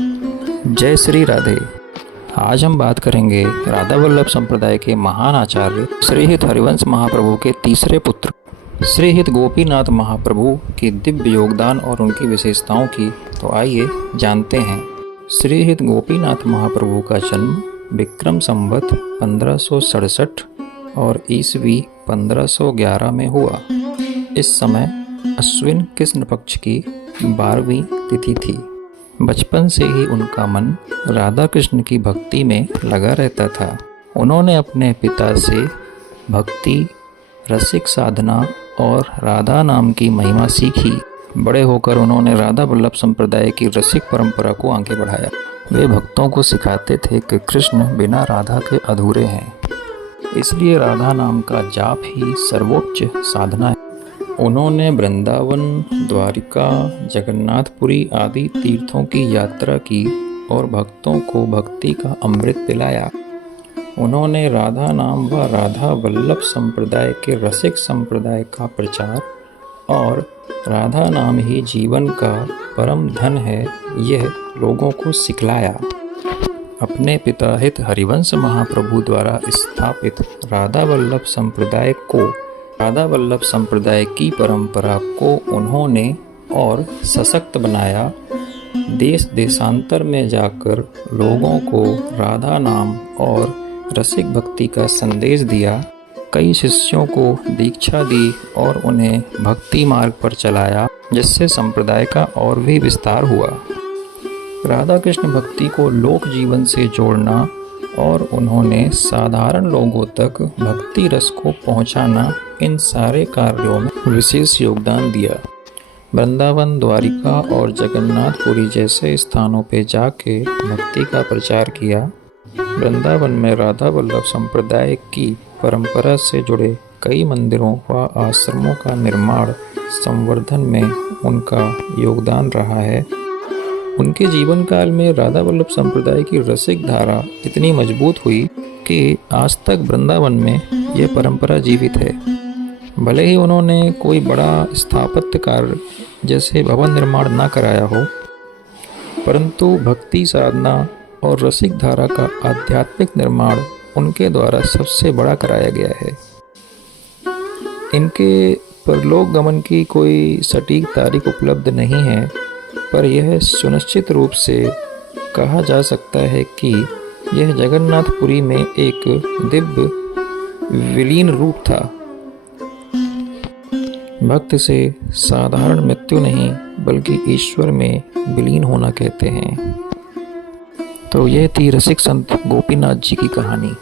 जय श्री राधे। आज हम बात करेंगे राधा वल्लभ संप्रदाय के महान आचार्य श्रीहित हरिवंश महाप्रभु के तीसरे पुत्र श्रीहित गोपीनाथ महाप्रभु के दिव्य योगदान और उनकी विशेषताओं की। तो आइए जानते हैं। श्रीहित गोपीनाथ महाप्रभु का जन्म विक्रम संवत 1567 और ईस्वी 1511 में हुआ। इस समय अश्विन कृष्ण पक्ष की 12वीं तिथि थी। बचपन से ही उनका मन राधा कृष्ण की भक्ति में लगा रहता था। उन्होंने अपने पिता से भक्ति, रसिक साधना और राधा नाम की महिमा सीखी। बड़े होकर उन्होंने राधा वल्लभ संप्रदाय की रसिक परंपरा को आगे बढ़ाया। वे भक्तों को सिखाते थे कि कृष्ण बिना राधा के अधूरे हैं, इसलिए राधा नाम का जाप ही सर्वोच्च साधना है। उन्होंने वृंदावन, द्वारिका, जगन्नाथपुरी आदि तीर्थों की यात्रा की और भक्तों को भक्ति का अमृत पिलाया। उन्होंने राधा नाम व राधा वल्लभ संप्रदाय के रसिक संप्रदाय का प्रचार और राधा नाम ही जीवन का परम धन है, यह लोगों को सिखलाया। अपने पिता हित हरिवंश महाप्रभु द्वारा स्थापित राधा वल्लभ संप्रदाय की परंपरा को उन्होंने और सशक्त बनाया। देश देशांतर में जाकर लोगों को राधा नाम और रसिक भक्ति का संदेश दिया। कई शिष्यों को दीक्षा दी और उन्हें भक्ति मार्ग पर चलाया, जिससे संप्रदाय का और भी विस्तार हुआ। राधा कृष्ण भक्ति को लोक जीवन से जोड़ना और उन्होंने साधारण लोगों तक भक्ति रस को पहुंचाना, इन सारे कार्यों में विशेष योगदान दिया। वृंदावन, द्वारिका और जगन्नाथपुरी जैसे स्थानों पर जाके भक्ति का प्रचार किया। वृंदावन में राधा वल्लभ संप्रदाय की परंपरा से जुड़े कई मंदिरों व आश्रमों का निर्माण संवर्धन में उनका योगदान रहा है। उनके जीवन काल में राधा वल्लभ संप्रदाय की रसिक धारा इतनी मजबूत हुई कि आज तक वृंदावन में यह परंपरा जीवित है। भले ही उन्होंने कोई बड़ा स्थापत्य कार्य जैसे भवन निर्माण न कराया हो, परंतु भक्ति साधना और रसिक धारा का आध्यात्मिक निर्माण उनके द्वारा सबसे बड़ा कराया गया है। इनके परलोक गमन की कोई सटीक तारीख उपलब्ध नहीं है, पर यह सुनिश्चित रूप से कहा जा सकता है कि यह जगन्नाथपुरी में एक दिव्य विलीन रूप था। भक्त से साधारण मृत्यु नहीं, बल्कि ईश्वर में विलीन होना कहते हैं। तो यह थी रसिक संत गोपीनाथ जी की कहानी।